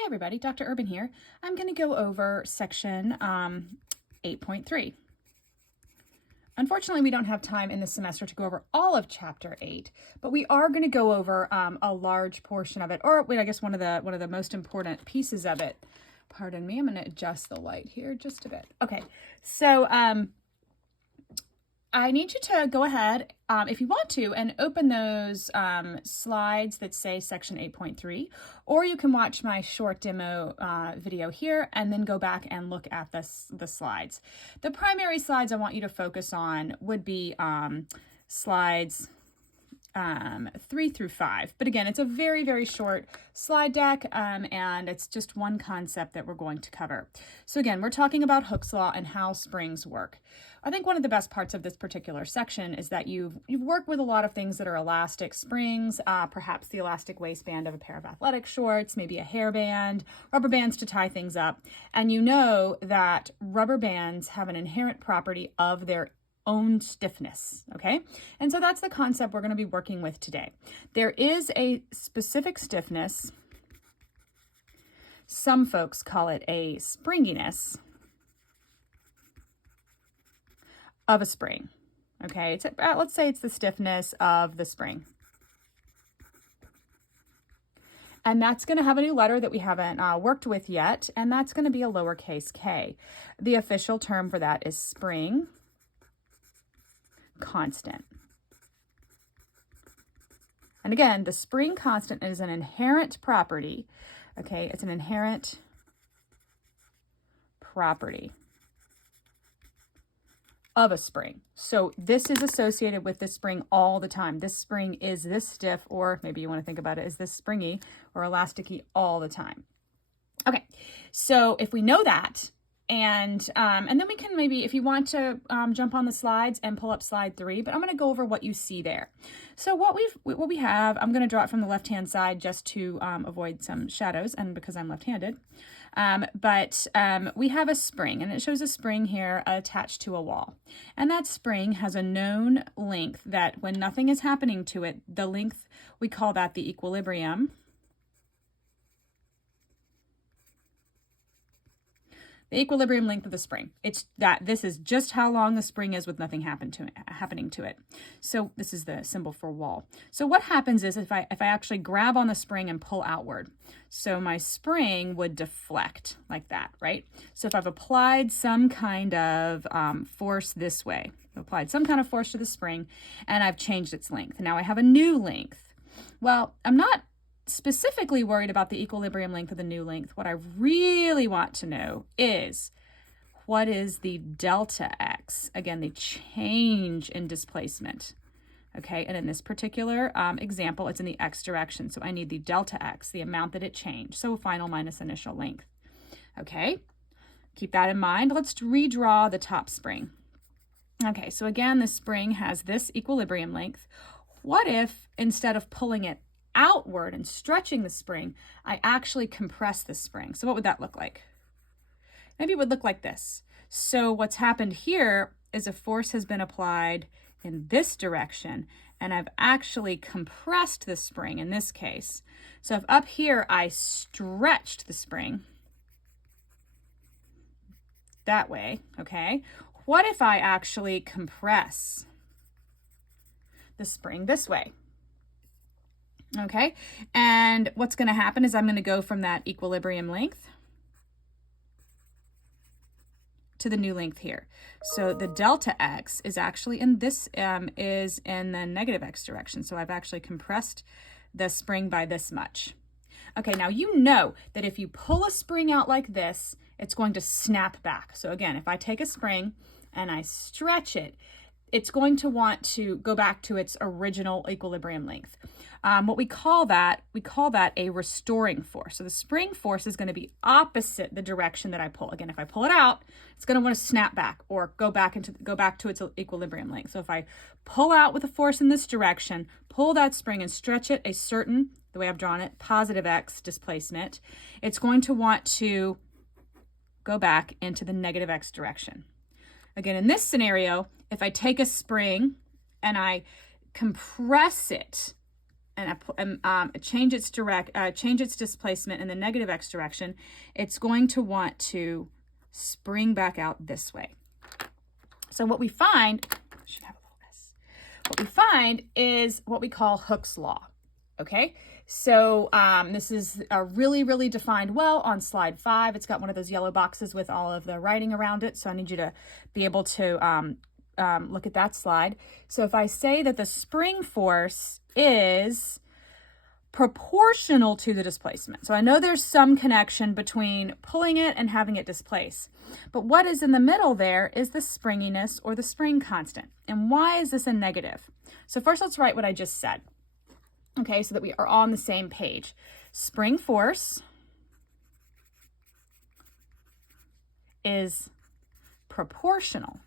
Hey everybody, Dr. Urban here. I'm going to go over section 8.3. Unfortunately, we don't have time in this semester to go over all of chapter 8, but we are going to go over a large portion of it, or I guess one of the most important pieces of it. Pardon me, I'm going to adjust the light here just a bit. Okay, so I need you to go ahead, if you want to, and open those slides that say section 8.3, or you can watch my short demo video here and then go back and look at the slides. The primary slides I want you to focus on would be slides 3 through 5. But again, it's a very, very short slide deck, and it's just one concept that we're going to cover. So again, we're talking about Hooke's law and how springs work. I think one of the best parts of this particular section is that you've worked with a lot of things that are elastic springs, perhaps the elastic waistband of a pair of athletic shorts, maybe a hairband, rubber bands to tie things up. And you know that rubber bands have an inherent property of their own stiffness, okay? And so that's the concept we're going to be working with today. There is a specific stiffness. Some folks call it a springiness of a spring, okay? Let's say it's the stiffness of the spring. And that's going to have a new letter that we haven't worked with yet, and that's going to be a lowercase k. The official term for that is spring constant. And again, the spring constant is an inherent property, okay? It's an inherent property of a spring. So this is associated with this spring all the time. This spring is this stiff, or maybe you want to think about it as this springy or elasticy all the time. Okay, so if we know that, and then we can maybe, if you want to jump on the slides and pull up slide 3, but I'm going to go over what you see there. So what we have, I'm going to draw it from the left-hand side just to avoid some shadows, and because I'm left-handed. But we have a spring, and it shows a spring here attached to a wall. And that spring has a known length that when nothing is happening to it, the length, we call that the equilibrium. The equilibrium length of the spring. It's that this is just how long the spring is with nothing happening to it. So this is the symbol for wall. So what happens is if I actually grab on the spring and pull outward, so my spring would deflect like that, right? So if I've applied some kind of force this way, I've applied some kind of force to the spring, and I've changed its length. Now I have a new length. Well, I'm not specifically worried about the equilibrium length of the new length. What I really want to know is what is the delta x? Again, the change in displacement. Okay, and in this particular example, it's in the x direction. So I need the delta x, the amount that it changed. So final minus initial length. Okay, keep that in mind. Let's redraw the top spring. Okay, so again, the spring has this equilibrium length. What if instead of pulling it outward and stretching the spring, I actually compress the spring? So what would that look like? Maybe it would look like this. So what's happened here is a force has been applied in this direction, and I've actually compressed the spring in this case. So if up here I stretched the spring that way, okay, what if I actually compress the spring this way? Okay, and what's going to happen is I'm going to go from that equilibrium length to the new length here. So the delta x is actually in this, is in the negative x direction. So I've actually compressed the spring by this much. Okay, now you know that if you pull a spring out like this, it's going to snap back. So again, if I take a spring and I stretch it, it's going to want to go back to its original equilibrium length. What we call that a restoring force. So the spring force is going to be opposite the direction that I pull. Again, if I pull it out, it's going to want to snap back or go back to its equilibrium length. So if I pull out with a force in this direction, pull that spring and stretch it a certain, the way I've drawn it, positive x displacement, it's going to want to go back into the negative x direction. Again, in this scenario, if I take a spring and I compress it change its displacement in the negative x direction, it's going to want to spring back out this way. So what we find, what we find is what we call Hooke's law. Okay, so this is a really defined well on slide 5. It's got one of those yellow boxes with all of the writing around it. So I need you to be able to look at that slide. So if I say that the spring force is proportional to the displacement. So I know there's some connection between pulling it and having it displace. But what is in the middle there is the springiness or the spring constant. And why is this a negative? So first let's write what I just said. Okay, so that we are on the same page. Spring force is proportional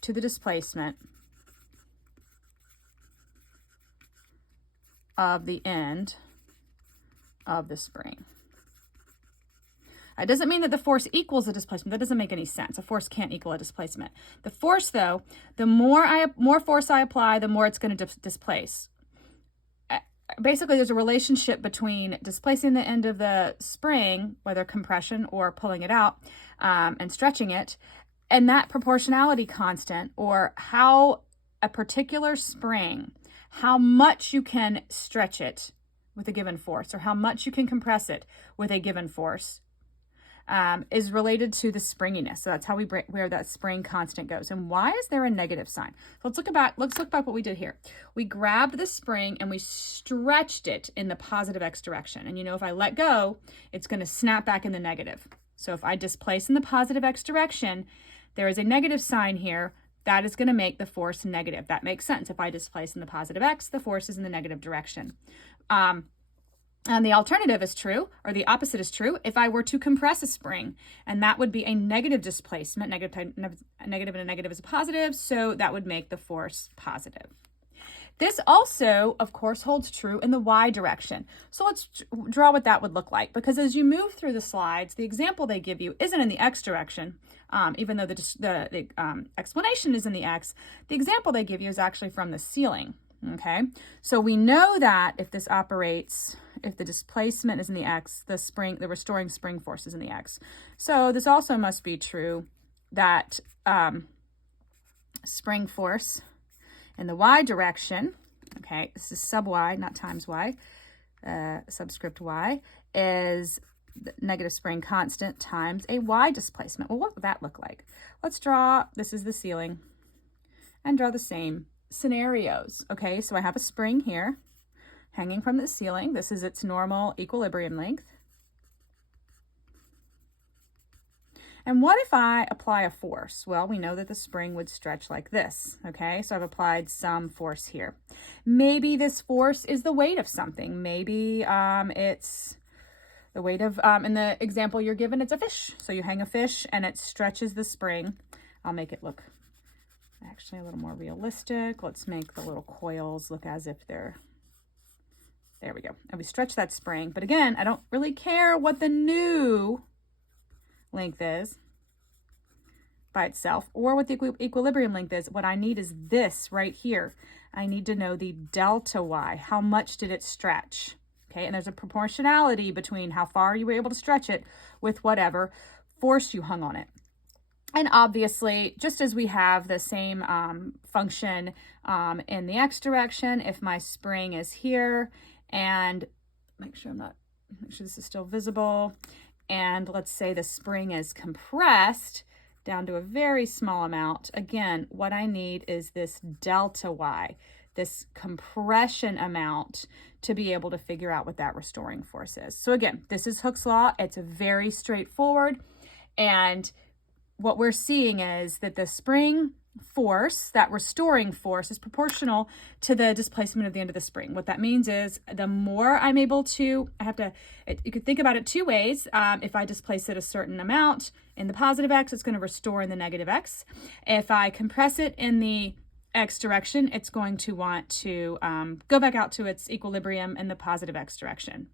to the displacement of the end of the spring. It doesn't mean that the force equals the displacement. That doesn't make any sense. A force can't equal a displacement. The force, though, the more force I apply, the more it's going to displace. Basically, there's a relationship between displacing the end of the spring, whether compression or pulling it out and stretching it, and that proportionality constant, or how a particular spring, how much you can stretch it with a given force, or how much you can compress it with a given force, is related to the springiness. So that's how where that spring constant goes. And why is there a negative sign? So let's look back what we did here. We grabbed the spring and we stretched it in the positive x direction. And if I let go, it's going to snap back in the negative. So if I displace in the positive x direction, there is a negative sign here. That is going to make the force negative. That makes sense. If I displace in the positive x, the force is in the negative direction. And the alternative is true, or the opposite is true, if I were to compress a spring, and that would be a negative displacement. Negative and a negative is a positive, so that would make the force positive. This also, of course, holds true in the y direction. So let's draw what that would look like, because as you move through the slides, the example they give you isn't in the x direction, even though the explanation is in the x. The example they give you is actually from the ceiling. Okay, so we know that if this operates, if the displacement is in the x, the restoring spring force is in the x. So this also must be true that spring force in the y direction, okay, this is sub y, not times y, subscript y, is the negative spring constant times a y displacement. Well, what would that look like? Let's draw, this is the ceiling, and draw the same scenarios. Okay, so I have a spring here hanging from the ceiling. This is its normal equilibrium length. And what if I apply a force? Well, we know that the spring would stretch like this. Okay, so I've applied some force here. Maybe this force is the weight of something. Maybe it's the weight of, in the example you're given, it's a fish. So you hang a fish and it stretches the spring. I'll make it look actually a little more realistic. Let's make the little coils look as if they're, there we go. And we stretch that spring. But again, I don't really care what the new length is by itself or what the equilibrium length is. What I need is this right here. I need to know the delta y. How much did it stretch? Okay, and there's a proportionality between how far you were able to stretch it with whatever force you hung on it. And obviously, just as we have the same function in the x direction, if my spring is here, and make sure this is still visible, and let's say the spring is compressed down to a very small amount, again, what I need is this delta y, this compression amount, to be able to figure out what that restoring force is. So again, this is Hooke's law. It's very straightforward, and what we're seeing is that the spring force, that restoring force, is proportional to the displacement of the end of the spring. What that means is the more I'm able to, you could think about it two ways. If I displace it a certain amount in the positive x, it's going to restore in the negative x. If I compress it in the x direction, it's going to want to go back out to its equilibrium in the positive x direction.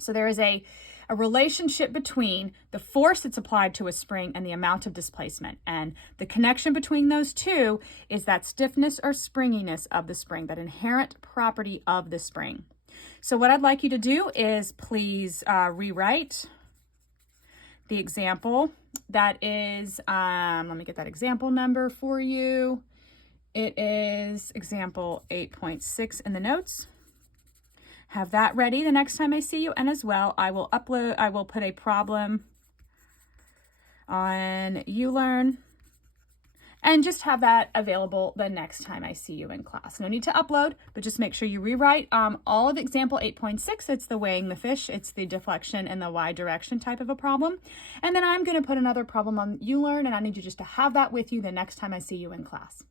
So there is a relationship between the force that's applied to a spring and the amount of displacement. And the connection between those two is that stiffness or springiness of the spring, that inherent property of the spring. So what I'd like you to do is please rewrite the example. That is, let me get that example number for you. It is example 8.6 in the notes. Have that ready the next time I see you. And as well, I will put a problem on ULearn and just have that available the next time I see you in class. No need to upload, but just make sure you rewrite all of example 8.6. It's the weighing the fish. It's the deflection in the Y direction type of a problem. And then I'm going to put another problem on ULearn, and I need you just to have that with you the next time I see you in class.